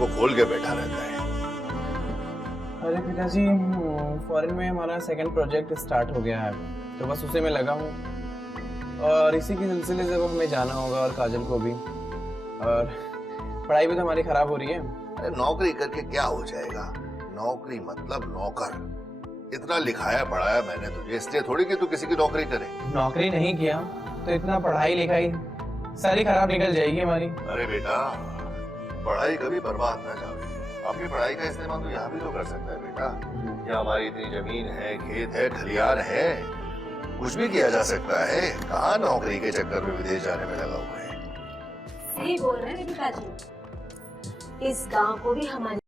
को खोल के बैठा रहता है। अरे पिताजी, फॉरेन में हमारा सेकंड प्रोजेक्ट स्टार्ट हो गया है, तो बस उसी में लगा हूँ और इसी के सिलसिले से वो हमें जाना होगा और काजल को भी। और पढ़ाई भी तो हमारी खराब हो रही है। अरे नौकरी करके क्या हो जाएगा? नौकरी मतलब नौकर। इतना लिखाया पढ़ाया मैंने तुझे, इसलिए थोड़ी कि तू किसी की नौकरी करे। नौकरी नहीं किया तो इतना पढ़ाई लिखाई सारी खराब निकल जाएगी हमारी। अरे बेटा, पढ़ाई कभी बर्बाद ना जाए। अपनी पढ़ाई का इस्तेमाल तो यहाँ भी तो कर सकता है बेटा। यहाँ हमारी इतनी जमीन है, खेत है, खलियान है, कुछ भी किया जा सकता है। कहाँ नौकरी के चक्कर में विदेश जाने में लगा हुआ है। सही बोल रहे हैं पिताजी, इस गांव को भी हमारी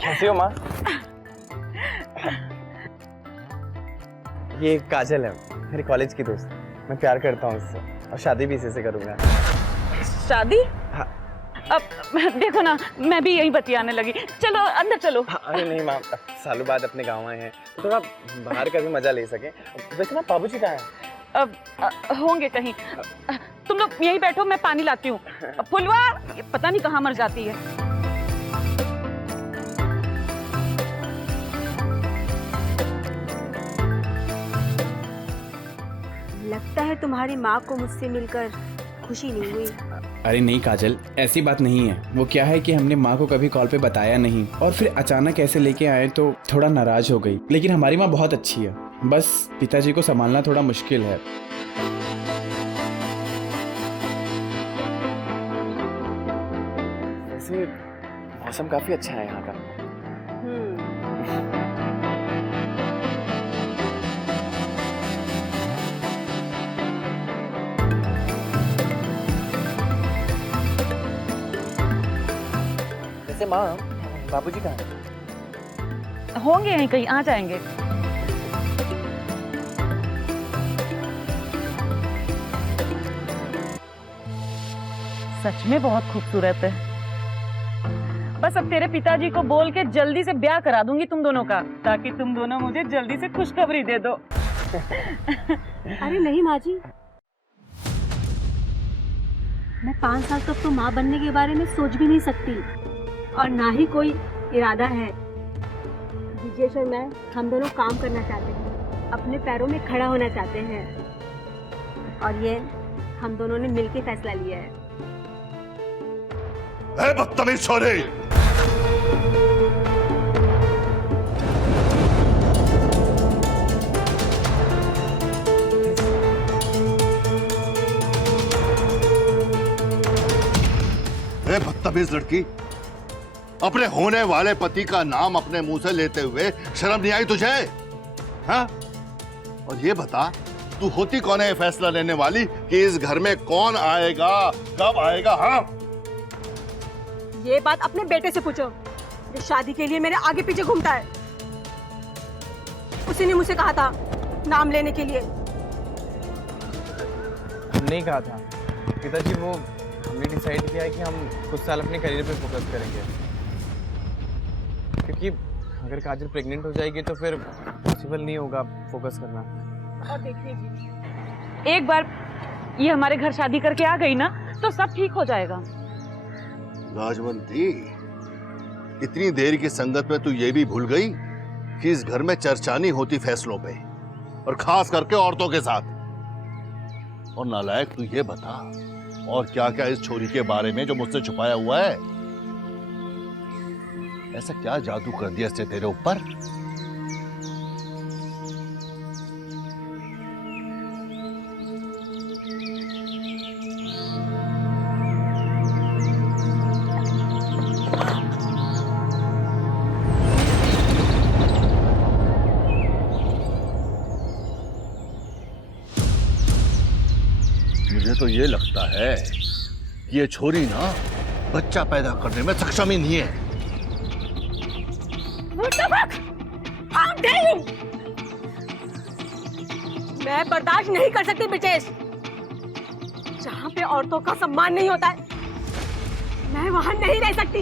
कैसी हो माँ? ये काजल है, मेरी कॉलेज की दोस्त। मैं प्यार करता हूँ उससे और शादी भी इसी से करूँगा। शादी? हाँ। अब देखो ना, मैं भी यही बतियाने लगी। चलो अंदर चलो। हाँ, अरे नहीं माँ, सालों बाद अपने गाँव आए हैं, थोड़ा बाहर का भी मजा ले सके। वैसे ना बाबूजी कहाँ है? होंगे कहीं। तुम लोग यहीं बैठो, मैं पानी लाती हूँ। फुलवा ये पता नहीं कहाँ मर जाती है। लगता है तुम्हारी माँ को मुझसे मिलकर खुशी नहीं हुई। अरे नहीं काजल, ऐसी बात नहीं है। वो क्या है कि हमने माँ को कभी कॉल पे बताया नहीं और फिर अचानक ऐसे लेके आए तो थोड़ा नाराज हो गई। लेकिन हमारी माँ बहुत अच्छी है, बस पिताजी को संभालना थोड़ा मुश्किल है। वैसे मौसम काफी अच्छा है यहाँ का। वैसे माँ, बाबूजी कहाँ हैं? होंगे यहीं कहीं, आ जाएंगे। सच में बहुत खूबसूरत है। बस अब तेरे पिताजी को बोल के जल्दी से ब्याह करा दूंगी तुम दोनों का, ताकि तुम दोनों मुझे जल्दी से खुशखबरी दे दो। अरे नहीं माँ जी, मैं 5 साल तक तो माँ बनने के बारे में सोच भी नहीं सकती और ना ही कोई इरादा है। विजेश और मैं, हम दोनों काम करना चाहते हैं, अपने पैरों में खड़ा होना चाहते हैं और ये हम दोनों ने मिलकर फैसला लिया है। ए बदतमीज छोरे! ए बदतमीज लड़की, अपने होने वाले पति का नाम अपने मुंह से लेते हुए शर्म नहीं आई तुझे? हाँ? और ये बता, तू होती कौन है फैसला लेने वाली कि इस घर में कौन आएगा, कब आएगा? हाँ? ये बात अपने बेटे से पूछो, जो शादी के लिए मेरे आगे पीछे घूमता है। उसी ने मुझसे कहा था नाम लेने के लिए। हमने ही कहा था पिताजी, वो हमने डिसाइड किया है कि हम कुछ साल अपने करियर पे फोकस करेंगे, क्योंकि अगर काजल प्रेग्नेंट हो जाएगी तो फिर पॉसिबल नहीं होगा फोकस करना। और देखिए जी, एक बार ये हमारे घर शादी करके आ गई ना तो सब ठीक हो जाएगा। लाजवंती, इतनी देर की संगत में तू ये भी भूल गई कि इस घर में चर्चा नहीं होती फैसलों पे, और खास करके औरतों के साथ। और नालायक, तू ये बता, और क्या क्या इस छोरी के बारे में जो मुझसे छुपाया हुआ है? ऐसा क्या जादू कर दिया इसने तेरे ऊपर? मुझे तो ये लगता है कि ये छोरी ना बच्चा पैदा करने में सक्षम ही नहीं है। मैं बर्दाश्त नहीं कर सकती ब्रिजेश। जहाँ पे औरतों का सम्मान नहीं होता है, मैं वहाँ नहीं रह सकती।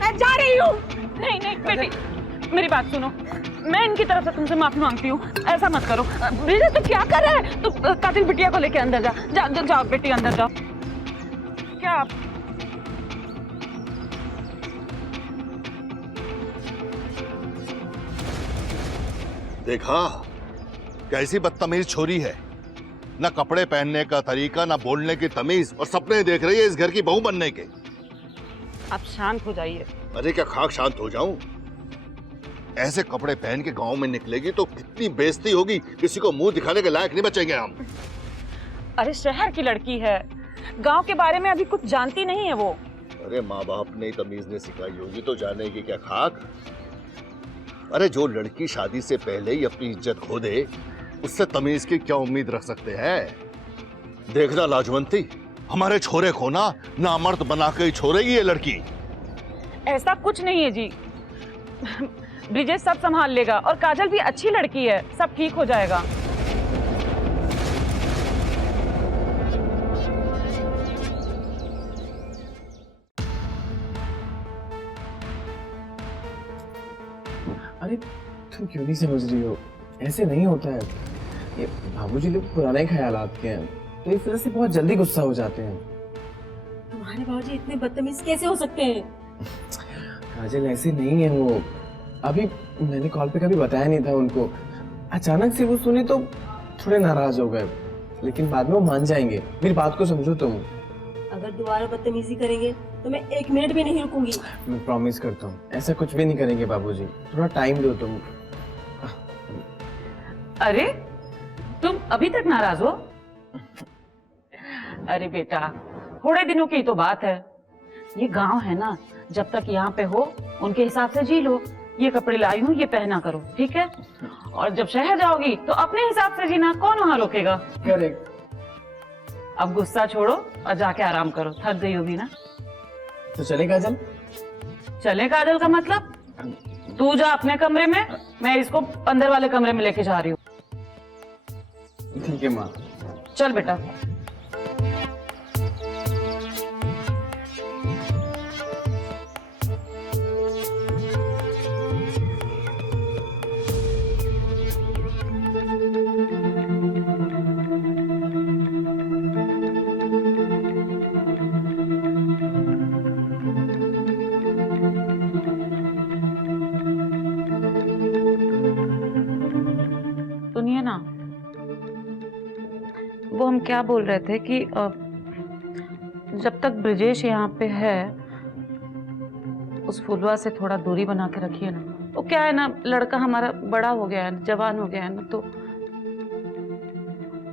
मैं जा रही हूँ। नहीं नहीं बेटी, मेरी बात सुनो, मैं इनकी तरफ से तुमसे माफी मांगती हूँ। ऐसा मत करो। ब्रिजेश तू क्या कर रहा है? तू कातिल बिटिया को लेके अंदर जा। जाओ बेटी, अंदर जाओ। क्या आप देखा कैसी बदतमीज छोरी है, ना कपड़े पहनने का तरीका, ना बोलने की तमीज, और सपने देख रही है इस घर की बहू बनने के। आप शांत हो जाइए। अरे क्या खाक शांत हो जाऊं? ऐसे कपड़े पहन के गांव में निकलेगी तो कितनी बेइज्जती होगी, किसी को मुंह दिखाने के लायक नहीं बचेंगे हम। अरे शहर की लड़की है, गांव के बारे में अभी कुछ जानती नहीं है वो। अरे माँ बाप ने तमीज ने सिखाई होगी तो जानेगी क्या खाक? अरे जो लड़की शादी से पहले ही अपनी इज्जत खो दे, उससे तमीज की क्या उम्मीद रख सकते हैं? देखना लाजवंती, हमारे छोरे को ना नामर्द बना के ही छोड़ेगी ये लड़की। ऐसा कुछ नहीं है जी, ब्रिजेश सब संभाल लेगा और काजल भी अच्छी लड़की है, सब ठीक हो जाएगा। अरे तुम क्यों नहीं समझ रही हो? ऐसे नहीं होता है। ये बाबूजी लोग पुराने ख्यालात के हैं, तो इस वजह से बहुत जल्दी गुस्सा हो जाते हैं। तुम्हारे बाबूजी इतने बदतमीज कैसे हो सकते हैं? काजल ऐसे नहीं है वो। अभी मैंने कॉल पे कभी बताया नहीं था उनको, अचानक से वो सुने तो थोड़े नाराज हो गए, लेकिन बाद में वो मान जाएंगे। मेरी बात को समझो तुम। अगर दोबारा बदतमीजी करेंगे तो मैं 1 मिनट भी नहीं रुकूंगी। मैं प्रॉमिस करता हूँ ऐसा कुछ भी नहीं करेंगे बाबूजी, थोड़ा टाइम दो तुम। अरे तुम अभी तक नाराज हो? अरे बेटा, थोड़े दिनों की तो बात है। ये गांव है ना, जब तक यहाँ पे हो उनके हिसाब से जी लो। ये कपड़े लाई हूँ, ये पहना करो, ठीक है? और जब शहर जाओगी तो अपने हिसाब से जीना, कौन वहां रोकेगा? करेक्ट। अब गुस्सा छोड़ो और जाके आराम करो, थक गई होगी ना। तो चले काजल? चले काजल का मतलब? तू जा अपने कमरे में, मैं इसको अंदर वाले कमरे में लेके जा रही हूँ। ठीक है माँ। चल बेटा। सुनिए ना, वो हम क्या बोल रहे थे कि जब तक ब्रिजेश यहाँ पे है उस फुलवा से थोड़ा दूरी बना के रखिए ना। वो क्या है ना, लड़का हमारा बड़ा हो गया है, जवान हो गया है ना, तो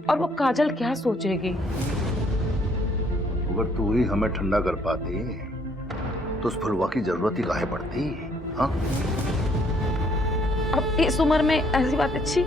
और वो काजल क्या सोचेगी? अगर तू ही हमें ठंडा कर पाती तो उस फुलवा की जरूरत ही काहे पड़ती? हाँ, अब इस उम्र में ऐसी बात अच्छी?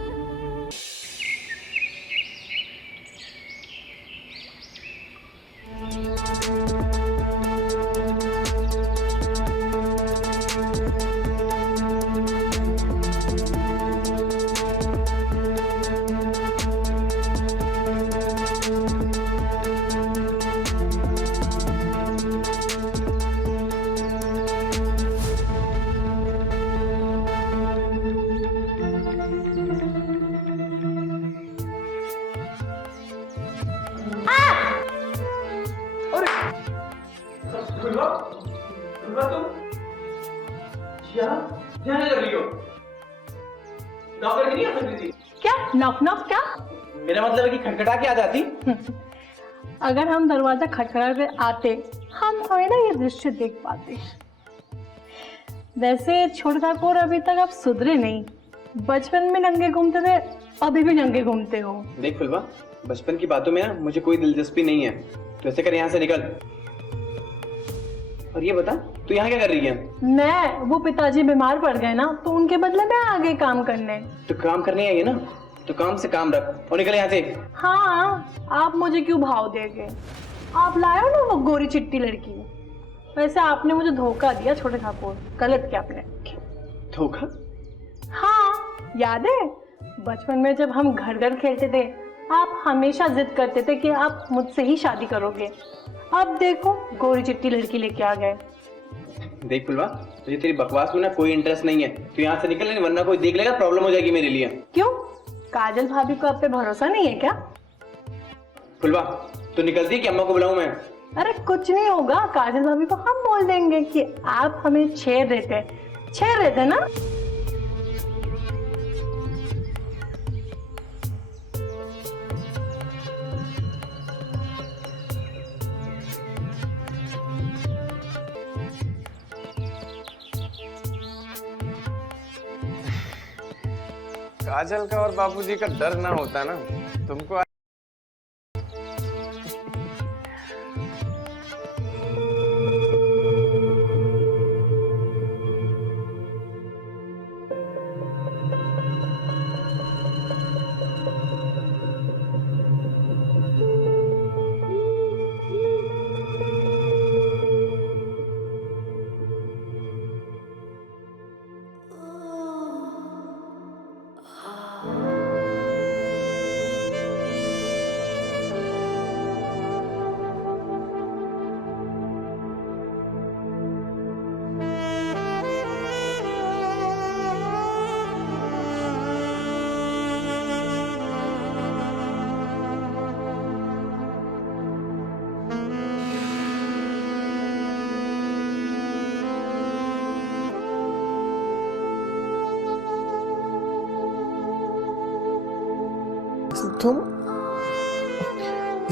क्या नॉक नॉक? क्या मेरा मतलब है कि खटखटा के आ जाती। अगर हम दरवाजा खटखटा के आते हम थोड़ी ना ये दृश्य देख पाते। वैसे छोटे ठाकुर अभी तक आप सुधरे नहीं, बचपन में नंगे घूमते थे, अभी भी नंगे घूमते हो। देख फुलवा, बचपन की बातों में ना मुझे कोई दिलचस्पी नहीं है, तो ऐसे कर यहाँ से निकल। और ये बता तू यहाँ क्या कर रही है? मैं, वो पिताजी बीमार पड़ गए ना, तो उनके बदले मैं आ गई काम करने। तो काम करने आई है ना, तो काम से काम रख और निकल यहाँ से। हाँ, आप मुझे क्यों भाव देंगे? आप लाए हो ना वो गोरी चिट्टी लड़की। वैसे आपने मुझे धोखा दिया छोटे ठाकुर, गलत किया आपने। धोखा? हाँ, याद है बचपन में जब हम घर घर खेलते थे, आप हमेशा जिद करते थे कि आप मुझसे ही शादी करोगे। अब देखो गोरी चिट्टी लड़की लेके आ गए। देख फुलवा, तुझे तेरी बकवास में ना कोई इंटरेस्ट नहीं है, तू यहाँ से निकल, नहीं वरना कोई देख लेगा, प्रॉब्लम हो जाएगी मेरे लिए। क्यों, काजल भाभी को आप पे भरोसा नहीं है क्या? फुलवा, तू निकलती है कि अम्मा को बुलाऊं मैं? अरे कुछ नहीं होगा, काजल भाभी को हम बोल देंगे कि आप हमें छेड़ रहे थे ना। काजल का और बाबूजी का डर ना होता ना तुमको।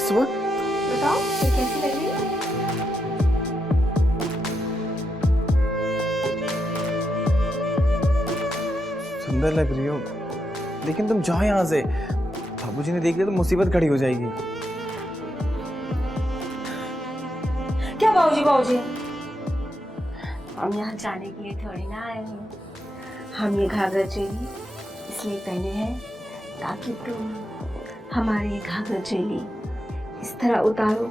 सुबह बताओ फिर कैसी लग रही है? सुंदर लग रही हो, लेकिन तुम जाओ यहाँ से। बाबूजी ने देख लिया तो मुसीबत खड़ी हो जाएगी। क्या बाबूजी? हम यहाँ जाने के लिए थोड़ी ना आए हैं। हम ये घाघरा चोली इसलिए पहने हैं ताकि तुम हमारे ये घाघरा चोली इस तरह उतारो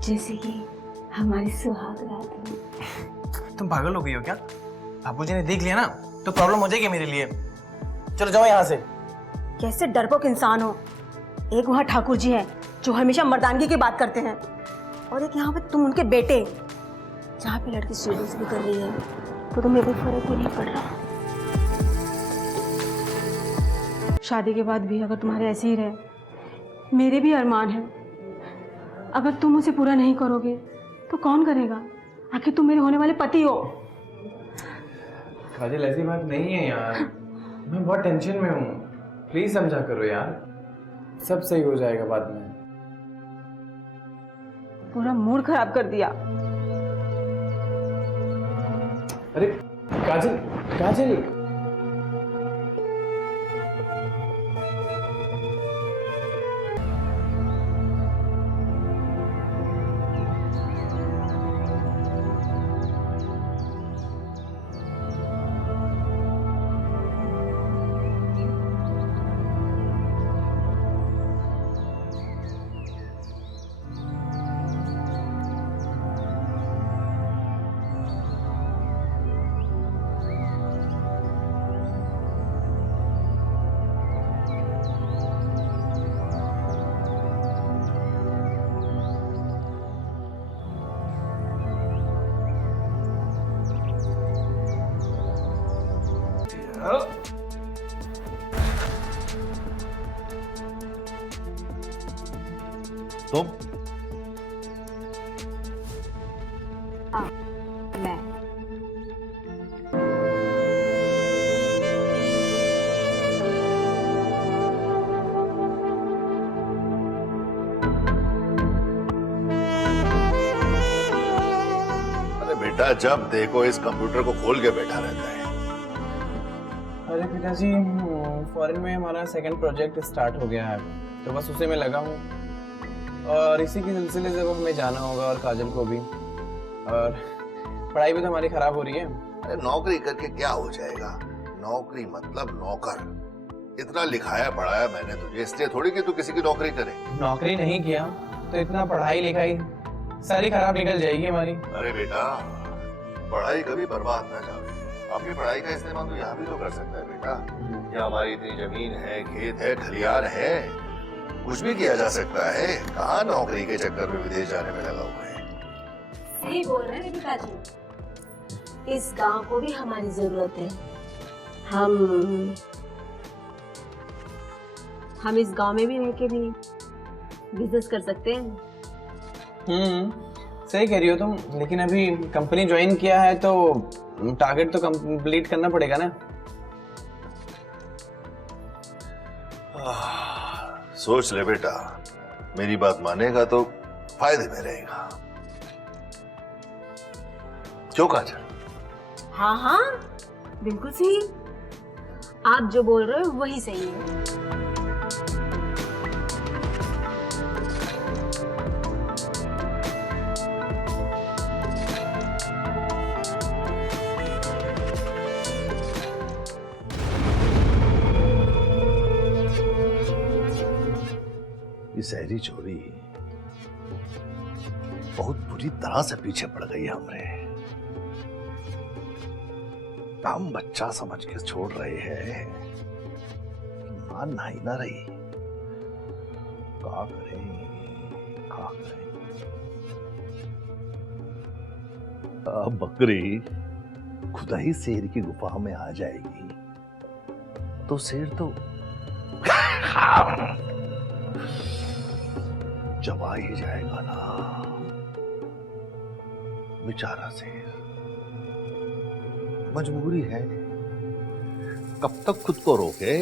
जैसे कि हमारी सुहाग रात हो। तुम पागल हो गई हो क्या? बाबूजी ने देख लिया ना तो प्रॉब्लम हो जाएगी मेरे लिए। चलो जाओ यहाँ से। कैसे डरपोक इंसान हो। एक वहाँ ठाकुर जी हैं जो हमेशा मर्दानगी की बात करते हैं, और एक यहाँ पे तुम उनके बेटे। जहाँ पे लड़की सीरियस भी कर रही है तो तुम्हें कोई फर्क भी नहीं पड़ रहा। शादी के बाद भी अगर तुम्हारे ऐसे ही रहे, मेरे भी अरमान है। अगर तुम उसे पूरा नहीं करोगे तो कौन करेगा? आखिर तुम मेरे होने वाले पति हो। काजल ऐसी बात नहीं है यार, मैं बहुत टेंशन में हूँ। प्लीज समझा करो यार, सब सही हो जाएगा बाद में। पूरा मूड खराब कर दिया। अरे काजल काजल, तुम मैं अरे बेटा, जब देखो इस कंप्यूटर को खोल के बैठा रहता है। अरे पिताजी, फॉरेन में हमारा सेकंड प्रोजेक्ट स्टार्ट हो गया है, तो बस उसे मैं लगा हूँ। और इसी के सिलसिले से अब हमें जाना होगा, और काजल को भी। और पढ़ाई भी तो हमारी खराब हो रही है। अरे नौकरी करके क्या हो जाएगा? नौकरी मतलब नौकर। इतना लिखाया पढ़ाया मैंने तुझे, इसलिए थोड़ी कि तू किसी की नौकरी करे। नौकरी नहीं किया तो इतना पढ़ाई लिखाई सारी खराब निकल जाएगी हमारी। अरे बेटा, पढ़ाई कभी बर्बाद ना जाए। अपनी पढ़ाई का इस्तेमाल तो यहाँ भी तो कर सकता है बेटा। यहाँ हमारी इतनी जमीन है, खेत है, खलियान है, कुछ भी किया जा सकता है। कहाँ नौकरी के चक्कर में विदेश जाने में लगा हुआ है। सही बोल रहे हैं पिताजी, इस गांव को भी हमारी जरूरत है। हम इस गांव में भी रह के भी बिजनेस कर सकते हैं। सही कह रही हो तुम, लेकिन अभी कंपनी ज्वाइन किया है तो टारगेट तो कंप्लीट करना पड़ेगा ना। सोच ले बेटा, मेरी बात मानेगा तो फायदे में रहेगा। क्यों काजल? हाँ हाँ बिल्कुल सही। आप जो बोल रहे हो वही सही है। ये सहरी चोरी बहुत बुरी तरह से पीछे पड़ गई हमरे। हम बच्चा समझ के छोड़ रहे हैं, मान नहीं ना रही। क्या करें? अब बकरी खुदा ही शेर की गुफा में आ जाएगी तो शेर तो चबा ही जाएगा ना बेचारा शेर। मजबूरी है, कब तक खुद को रोके?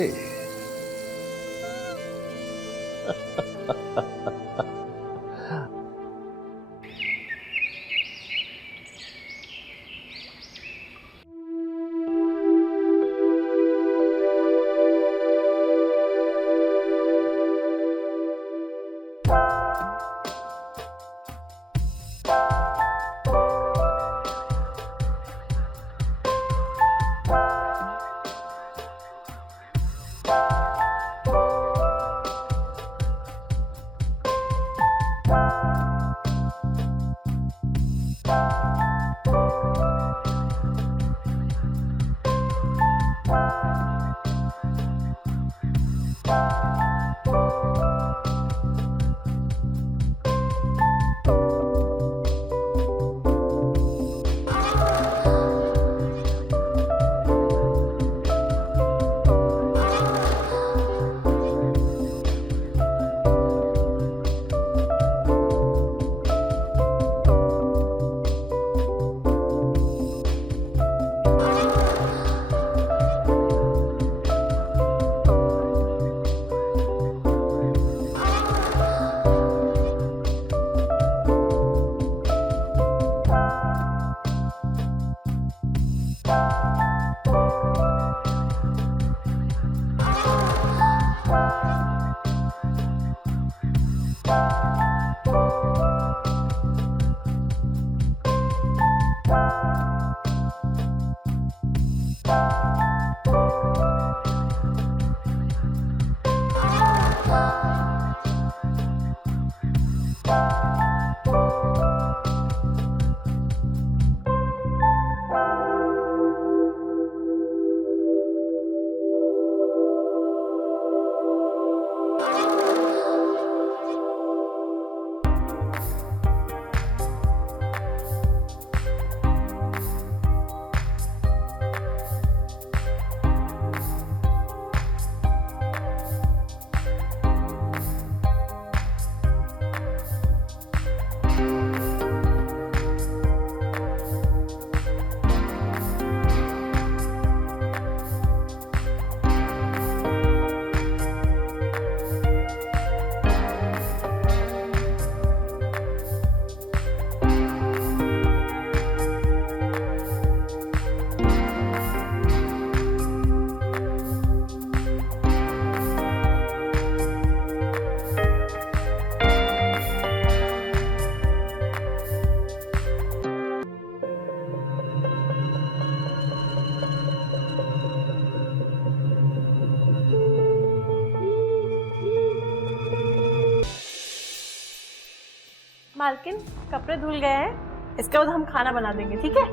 मालकिन कपड़े धुल गए हैं, इसके बाद हम खाना बना देंगे, ठीक है?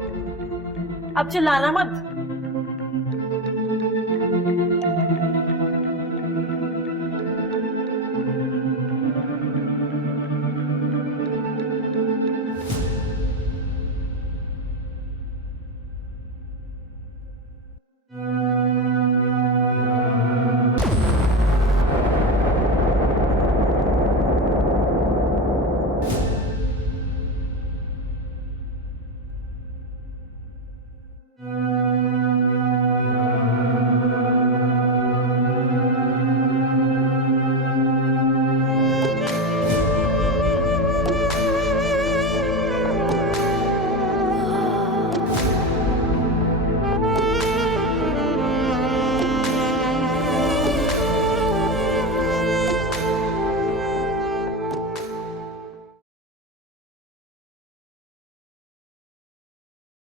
अब चिल्लाना मत।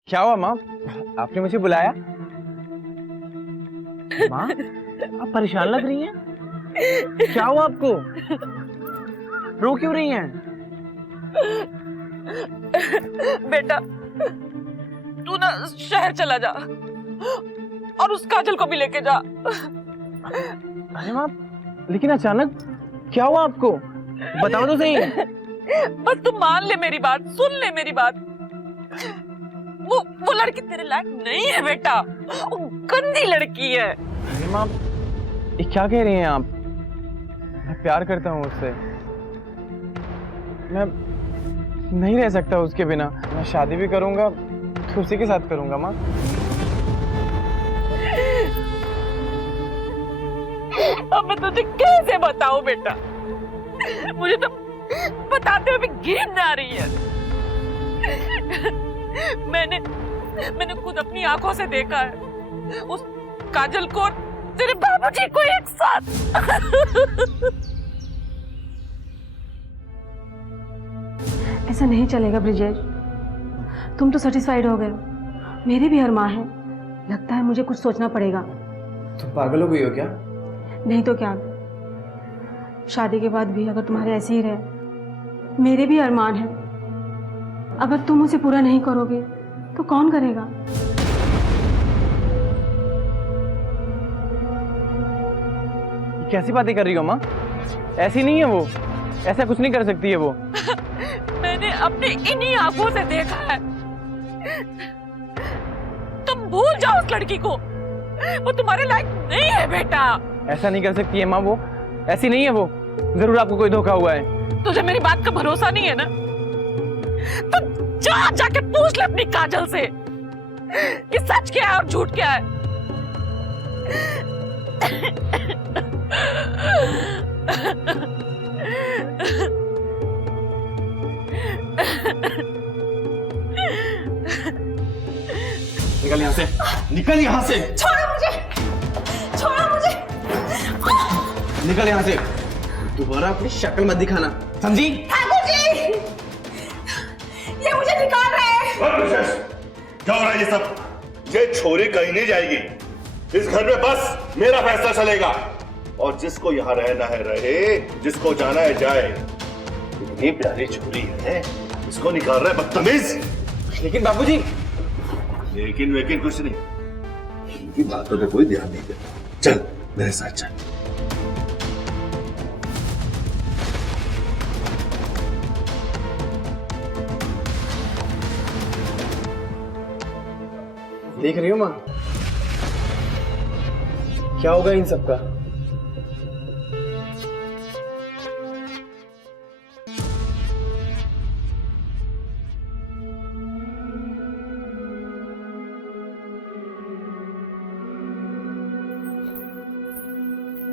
क्या हुआ माँ, आपने मुझे बुलाया? माँ, आप परेशान लग रही हैं। क्या हुआ आपको? रो क्यों रही हैं? बेटा तू ना शहर चला जा और उस काजल को भी लेके जा। अरे माँ, लेकिन अचानक क्या हुआ आपको? बताओ तो सही। बस तू मान ले मेरी बात, सुन ले मेरी बात। वो लड़की तेरे लायक नहीं है बेटा, वो गंदी लड़की है। अरे माँ, ये क्या कह रही हैं आप? मैं प्यार करता हूँ उससे, मैं नहीं रह सकता उसके बिना। मैं शादी भी करूंगा तो उसी के साथ करूंगा माँ। अब मैं तुझे कैसे बताऊं बेटा, मुझे तो बताते हुए भी घिन आ रही है। मैंने खुद अपनी आंखों से देखा है उस काजल को और तेरे बाबूजी को एक साथ। ऐसा नहीं चलेगा ब्रिजेश, तुम तो सेटिस्फाइड हो गए, मेरी भी हर माँ है। लगता है मुझे कुछ सोचना पड़ेगा। तुम पागल हो गई हो क्या? नहीं तो क्या, शादी के बाद भी अगर तुम्हारे ऐसे ही रहे, मेरे भी अरमान है। अगर तुम उसे पूरा नहीं करोगे तो कौन करेगा? कैसी बातें कर रही हो माँ? ऐसी नहीं है वो, ऐसा कुछ नहीं कर सकती है वो। मैंने अपनी इन्हीं आंखों से देखा है। तुम भूल जाओ उस लड़की को, वो तुम्हारे लायक नहीं है बेटा। ऐसा नहीं कर सकती है माँ, वो ऐसी नहीं है वो। जरूर आपको कोई धोखा हुआ है। तुझे मेरी बात का भरोसा नहीं है ना, तो जाके पूछ ले अपनी काजल से कि सच क्या है और झूठ क्या है। निकल यहाँ से, निकल यहाँ से। छोड़ो मुझे, छोड़ो मुझे। निकल यहाँ से, दोबारा अपनी शक्ल मत दिखाना, समझी? ठाकुर जी, ये मुझे निकाल रहे हैं। क्या हो रहा है ये सब? ये छोरी कहीं नहीं जाएगी। इस घर में बस मेरा फैसला चलेगा, और जिसको यहाँ रहना है रहे, जिसको जाना है जाए। इतनी प्यारी छोरी है, इसको निकाल रहा है बदतमीज। लेकिन बाबूजी। लेकिन वेकिन कुछ नहीं, इनकी बातों पे कोई ध्यान नहीं देता। चल मेरे साथ चल। देख रही हो माँ, क्या होगा इन सबका?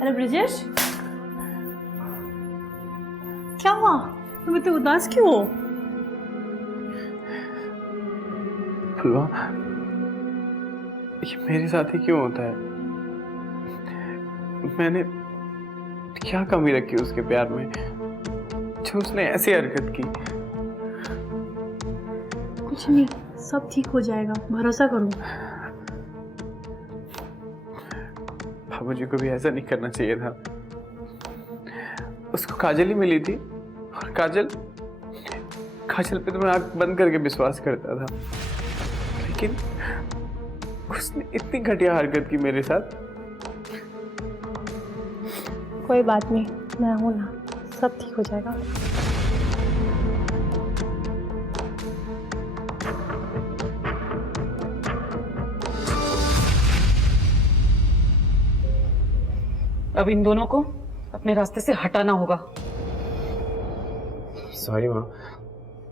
अरे ब्रिजेश, क्या हुआ? तुम इतने उदास क्यों हो? फुलवा, ये मेरे साथ ही क्यों होता है? मैंने क्या कमी रखी उसके प्यार में जो उसने ऐसी हरकत की? कुछ नहीं, सब ठीक हो जाएगा, भरोसा करो। बाबूजी को भी ऐसा नहीं करना चाहिए था। उसको काजल ही मिली थी और काजल पे तो मैं आंख बंद करके विश्वास करता था, लेकिन उसने इतनी घटिया हरकत की मेरे साथ। कोई बात नहीं, मैं हूं ना, सब ठीक हो जाएगा। अब इन दोनों को अपने रास्ते से हटाना होगा। सॉरी माँ,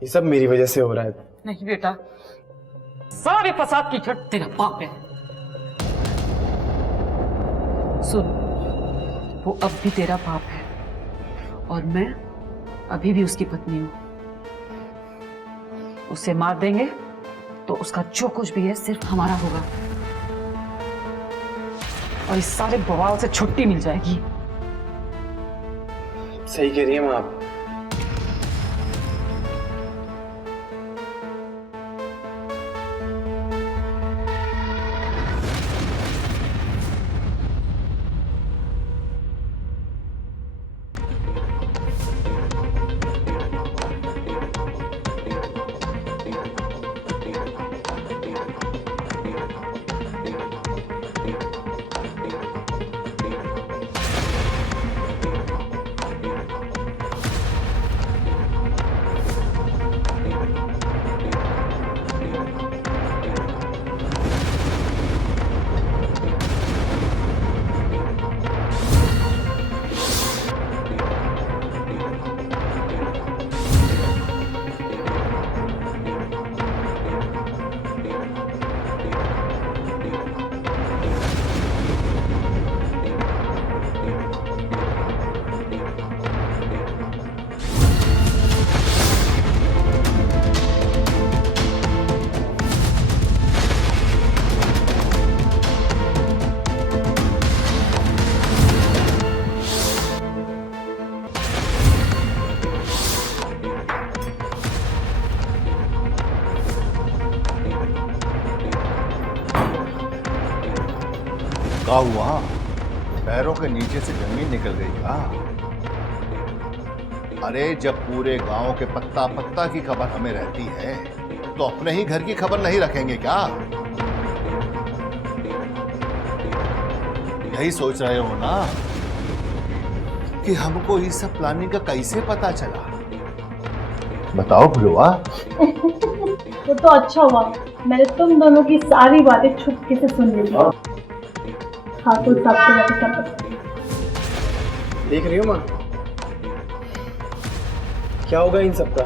ये सब मेरी वजह से हो रहा है। नहीं बेटा, सारे फसाद की जड़ तेरा बाप है। सुन, वो अब भी तेरा बाप है और मैं अभी भी उसकी पत्नी हूं। उसे मार देंगे तो उसका जो कुछ भी है सिर्फ हमारा होगा और इस सारे बवाल से छुट्टी मिल जाएगी। सही कह रही है माँ आप। क्या हुआ? पैरों के नीचे से जमीन निकल गई क्या? अरे जब पूरे गांव के पत्ता पत्ता की खबर हमें रहती है तो अपने ही घर की खबर नहीं रखेंगे क्या? यही सोच रहे हो ना कि हमको इस सब प्लानिंग का कैसे पता चला? बताओ भुलवा। वो तो अच्छा हुआ, मैंने तुम दोनों की सारी बातें चुपके से सुन ली। हाँ तो सब देख रही हो माँ, क्या होगा इन सबका?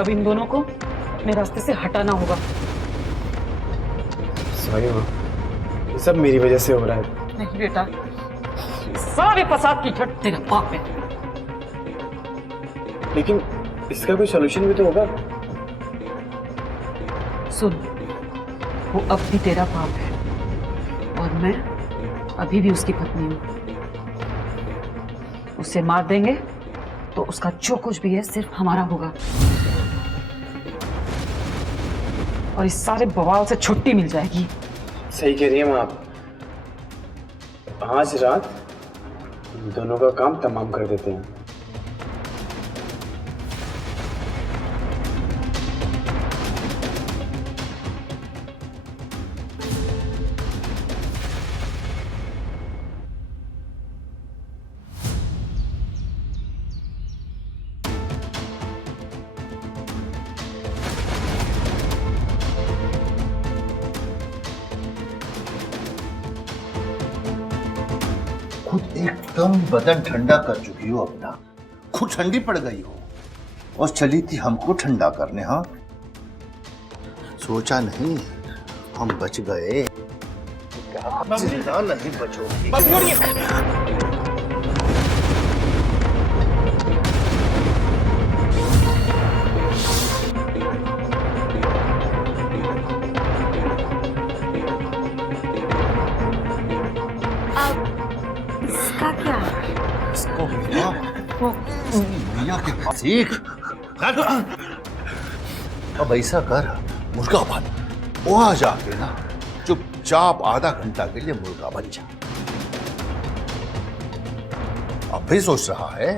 अब इन दोनों को अपने रास्ते से हटाना होगा। सॉरी माँ, ये सब मेरी वजह से हो रहा है। नहीं बेटा, सारे फसाद की जड़ तेरा बाप है। लेकिन इसका कोई सॉल्यूशन भी तो होगा। सुन, वो अब भी तेरा बाप है और मैं अभी भी उसकी पत्नी हूं। उसे मार देंगे तो उसका जो कुछ भी है सिर्फ हमारा होगा और इस सारे बवाल से छुट्टी मिल जाएगी। सही कह रही है माँ आप। आज रात दोनों का काम तमाम कर देते हैं। खुद एकदम बदन ठंडा कर चुकी हो अपना, खुद ठंडी पड़ गई हो और चली थी हमको ठंडा करने। हाँ, सोचा नहीं हम बच गए, जिंदा नहीं बचोगी। इसका क्या? इसको मियां के पास सीख। अब ऐसा कर, मुर्गा बन, वहां जाके ना चुपचाप आधा घंटा के लिए मुर्गा बन जा। अब भी सोच रहा है